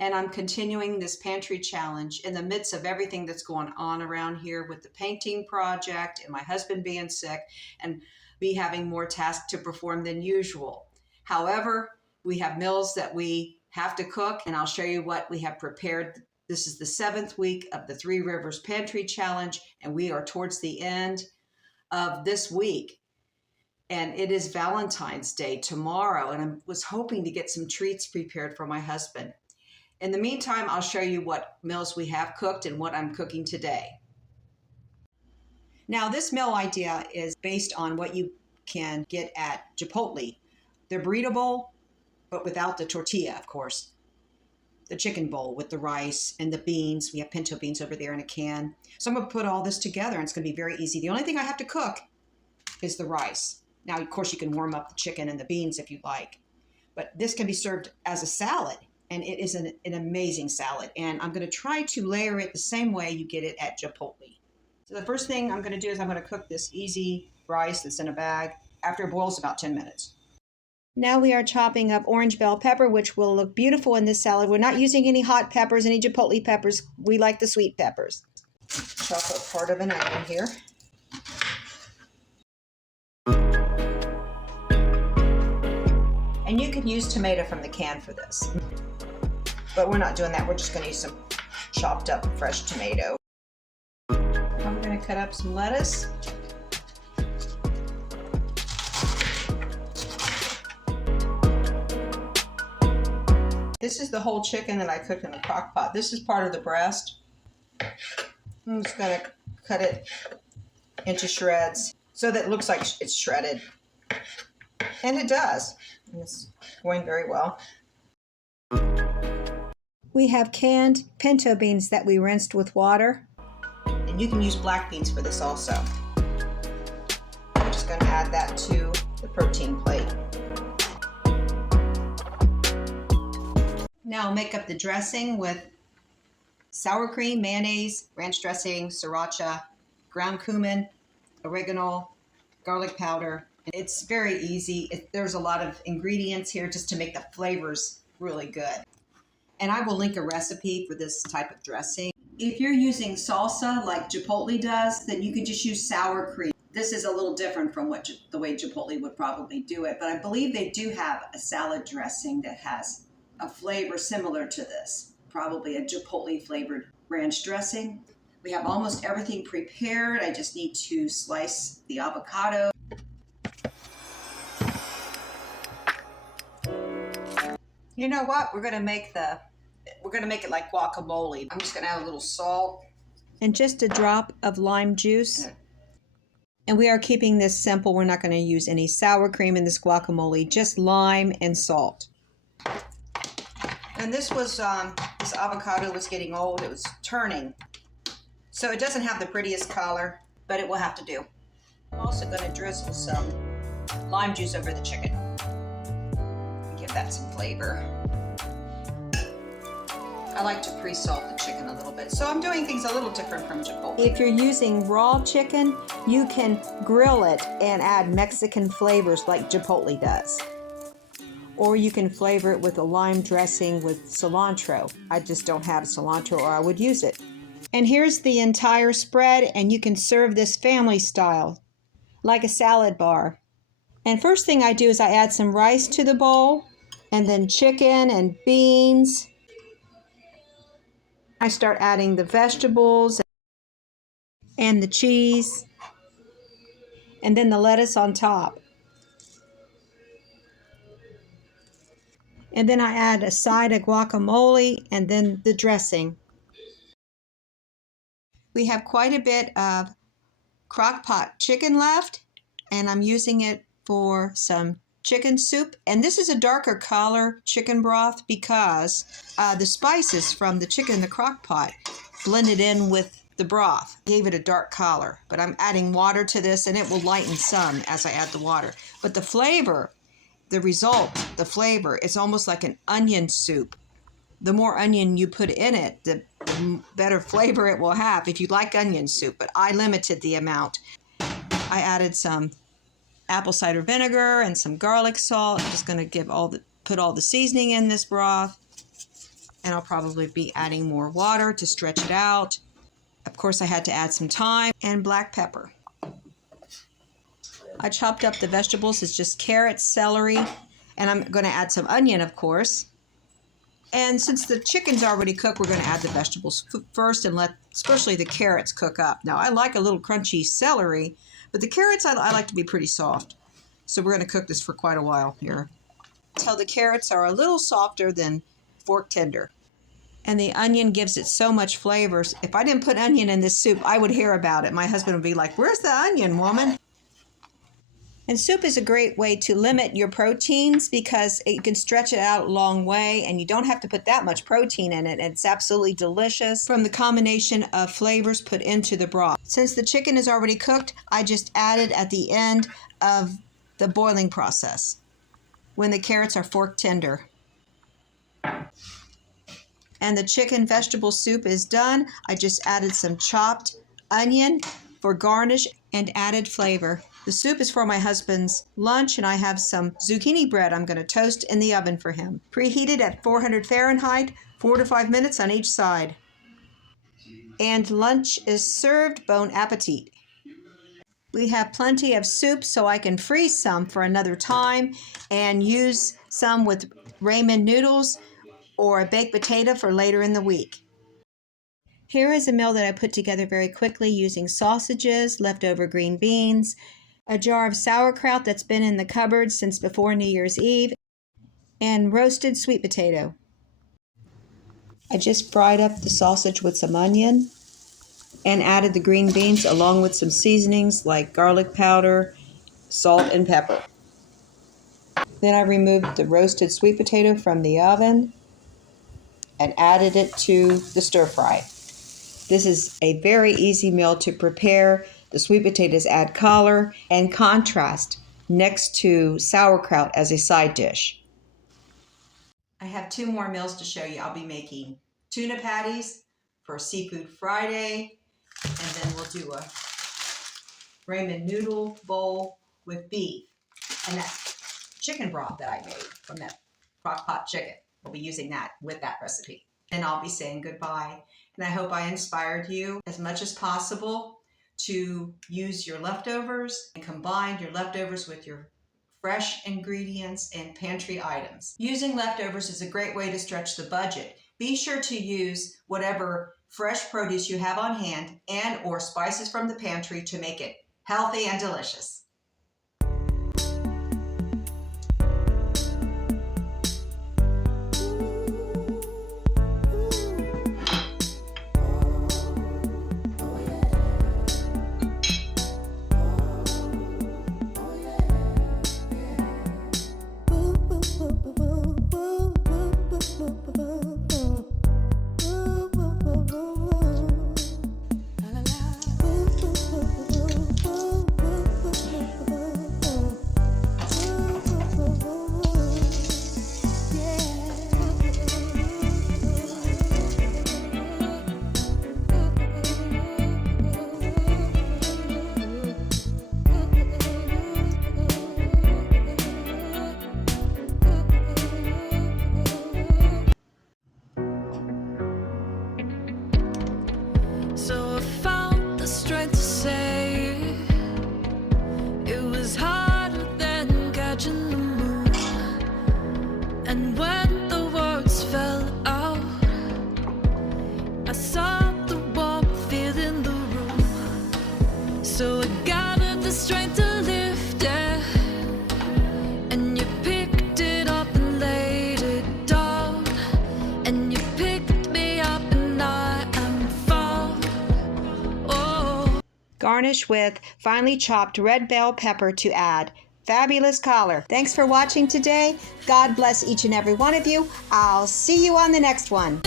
And I'm continuing this pantry challenge in the midst of everything that's going on around here with the painting project and my husband being sick and me having more tasks to perform than usual. However, we have meals that we have to cook, and I'll show you what we have prepared. This is the 7th week of the Three Rivers Pantry Challenge, and we are towards the end of this week. And it is Valentine's Day tomorrow, and I was hoping to get some treats prepared for my husband. In the meantime, I'll show you what meals we have cooked and what I'm cooking today. Now, this meal idea is based on what you can get at Chipotle. The burrito bowl, but without the tortilla, of course. The chicken bowl with the rice and the beans. We have pinto beans over there in a can. So I'm going to put all this together, and it's going to be very easy. The only thing I have to cook is the rice. Now, of course, you can warm up the chicken and the beans if you like. But this can be served as a salad, and it is an amazing salad. And I'm going to try to layer it the same way you get it at Chipotle. So the first thing I'm going to do is I'm going to cook this easy rice that's in a bag after it boils about 10 minutes. Now we are chopping up orange bell pepper, which will look beautiful in this salad. We're not using any hot peppers, any Chipotle peppers. We like the sweet peppers. Chop up part of an onion here. And you can use tomato from the can for this. But we're not doing that. We're just going to use some chopped up fresh tomato. I'm going to cut up some lettuce. This is the whole chicken that I cooked in the crock pot. This is part of the breast. I'm just going to cut it into shreds so that it looks like it's shredded. And it does. And it's going very well. We have canned pinto beans that we rinsed with water. And you can use black beans for this also. I'm just going to add that to the protein plate. Now I'll make up the dressing with sour cream, mayonnaise, ranch dressing, sriracha, ground cumin, oregano, garlic powder. It's very easy. There's a lot of ingredients here just to make the flavors really good. And I will link a recipe for this type of dressing. If you're using salsa like Chipotle does, then you can just use sour cream. This is a little different from the way Chipotle would probably do it, but I believe they do have a salad dressing that has a flavor similar to this, probably a Chipotle flavored ranch dressing. We have almost everything prepared. I just need to slice the avocado. You know what? We're gonna make it like guacamole. I'm just gonna add a little salt. And just a drop of lime juice. And we are keeping this simple. We're not going to use any sour cream in this guacamole, just lime and salt. And this avocado was getting old. It was turning. So it doesn't have the prettiest color, but it will have to do. I'm also going to drizzle some lime juice over the chicken. Give that some flavor. I like to pre-salt the chicken a little bit. So I'm doing things a little different from Chipotle. If you're using raw chicken, you can grill it and add Mexican flavors like Chipotle does. Or you can flavor it with a lime dressing with cilantro. I just don't have cilantro, or I would use it. And here's the entire spread, and you can serve this family style, like a salad bar. And first thing I do is I add some rice to the bowl, and then chicken and beans. I start adding the vegetables and the cheese, and then the lettuce on top. And then I add a side of guacamole and then the dressing. We have quite a bit of crock pot chicken left, and I'm using it for some chicken soup. And this is a darker color chicken broth because the spices from the chicken in the crock pot blended in with the broth, gave it a dark color. But I'm adding water to this, and it will lighten some as I add the water. But the flavor, the result, the flavor, it's almost like an onion soup. The more onion you put in it, the better flavor it will have if you like onion soup. But I limited the amount. I added some apple cider vinegar and some garlic salt. I'm just going to put all the seasoning in this broth. And I'll probably be adding more water to stretch it out. Of course, I had to add some thyme and black pepper. I chopped up the vegetables. It's just carrots, celery, and I'm going to add some onion, of course. And since the chicken's already cooked, we're going to add the vegetables first and let especially the carrots cook up. Now, I like a little crunchy celery, but the carrots I like to be pretty soft. So we're going to cook this for quite a while here until the carrots are a little softer than fork tender. And the onion gives it so much flavor. If I didn't put onion in this soup, I would hear about it. My husband would be like, "Where's the onion, woman?" And soup is a great way to limit your proteins because you can stretch it out a long way and you don't have to put that much protein in it. And it's absolutely delicious from the combination of flavors put into the broth. Since the chicken is already cooked, I just added at the end of the boiling process when the carrots are fork tender. And the chicken vegetable soup is done. I just added some chopped onion for garnish and added flavor. The soup is for my husband's lunch, and I have some zucchini bread I'm going to toast in the oven for him. Preheated at 400 Fahrenheit, 4 to 5 minutes on each side. And lunch is served. Bon appetit. We have plenty of soup, so I can freeze some for another time and use some with ramen noodles or a baked potato for later in the week. Here is a meal that I put together very quickly using sausages, leftover green beans, a jar of sauerkraut that's been in the cupboard since before New Year's Eve, and roasted sweet potato. I just fried up the sausage with some onion and added the green beans along with some seasonings like garlic powder, salt, and pepper. Then I removed the roasted sweet potato from the oven and added it to the stir fry. This is a very easy meal to prepare. The sweet potatoes add color and contrast next to sauerkraut as a side dish. I have 2 more meals to show you. I'll be making tuna patties for Seafood Friday, and then we'll do a ramen noodle bowl with beef. And that's chicken broth that I made from that crock pot chicken. We'll be using that with that recipe. And I'll be saying goodbye. And I hope I inspired you as much as possible to use your leftovers and combine your leftovers with your fresh ingredients and pantry items. Using leftovers is a great way to stretch the budget. Be sure to use whatever fresh produce you have on hand and or spices from the pantry to make it healthy and delicious. So I found the strength to say it was harder than catching the moon. And when the words fell out, I saw the warmth in the room. So I gathered the strength to lift it, and you picked it up and laid it down, and you picked me up and I am found. Oh. Garnish with finely chopped red bell pepper to add fabulous color. Thanks for watching today. God bless each and every one of you. I'll see you on the next one.